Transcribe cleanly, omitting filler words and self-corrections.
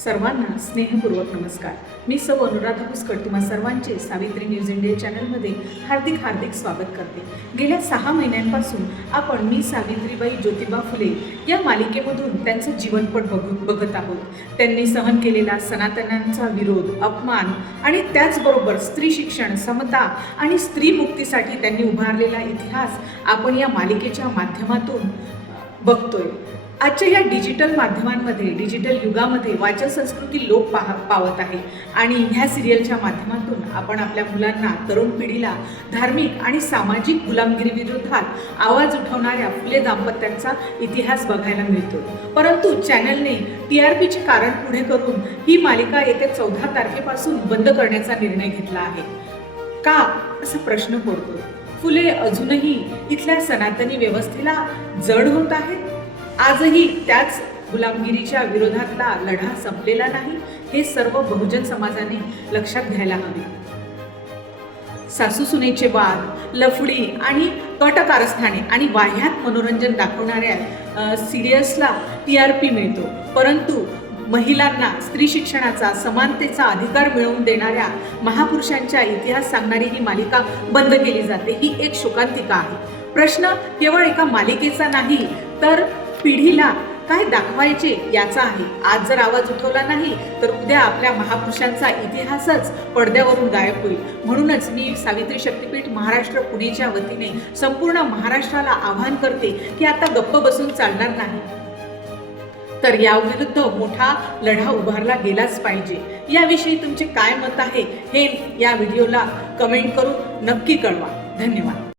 सर्वांना स्नेहपूर्वक नमस्कार। मी सौ अनुराधा पुष्कर तुम्हा सर्वांचे सावित्री न्यूज इंडिया चॅनलमध्ये हार्दिक स्वागत करते। गेल्या 6 महिन्यांपासून आपण मी सावित्रीबाई ज्योतिबा फुले या मालिकेमधून त्यांचं जीवनपट बघत आहोत। त्यांनी सहन केलेला सनातन्यांचा विरोध, अपमान आणि त्याचबरोबर स्त्री शिक्षण, समता आणि स्त्री मुक्तीसाठी त्यांनी उभारलेला इतिहास आपण या मालिकेच्या माध्यमातून बघतोय। आजच्या या डिजिटल माध्यमांमध्ये, डिजिटल युगामध्ये वाचन संस्कृती लोप पावत आहे आणि ह्या सिरियलच्या माध्यमातून आपण आपल्या मुलांना, तरुण पिढीला धार्मिक आणि सामाजिक गुलामगिरी विरोधात आवाज उठवणाऱ्या फुले दाम्पत्यांचा इतिहास बघायला मिळतो। परंतु चॅनलने TRPचे कारण पुढे करून ही मालिका येत्या 14 तारखेपासून बंद करण्याचा निर्णय घेतला आहे। का असा प्रश्न पडतो। फुले अजूनही इथल्या सनातनी व्यवस्थेला जड होत आहेत। आजही त्याच गुलामगिरीच्या विरोधातला लढा संपलेला नाही, हे सर्व बहुजन समाजाने लक्षात घ्यायला हवे। सासू सुनेचे वाद, लफडी आणि कटकारस्थाने आणि वाह्यात मनोरंजन दाखवणाऱ्या सिरियल्सला TRP मिळतो, परंतु महिलांना स्त्री शिक्षणाचा, समानतेचा अधिकार मिळवून देणाऱ्या महापुरुषांचा इतिहास सांगणारी ही मालिका बंद केली जाते। ही एक शोकांतिका आहे। प्रश्न केवळ एका मालिकेचा नाही, तर पिढीला काय दाखवायचे याचा आहे। आज जर आवाज उठवला नाही तर उद्या आपल्या महापुरुषांचा इतिहासच पडद्यावरून गायब होईल। म्हणूनच मी सावित्री शक्तीपीठ महाराष्ट्र पुणेच्या वतीने संपूर्ण महाराष्ट्राला आवाहन करते की आता गप्प बसून चालणार नाही, तर याविरुद्ध मोठा लढा उभारला गेलाच पाहिजे। याविषयी तुमचे काय मत आहे हे या व्हिडिओला कमेंट करून नक्की कळवा। धन्यवाद।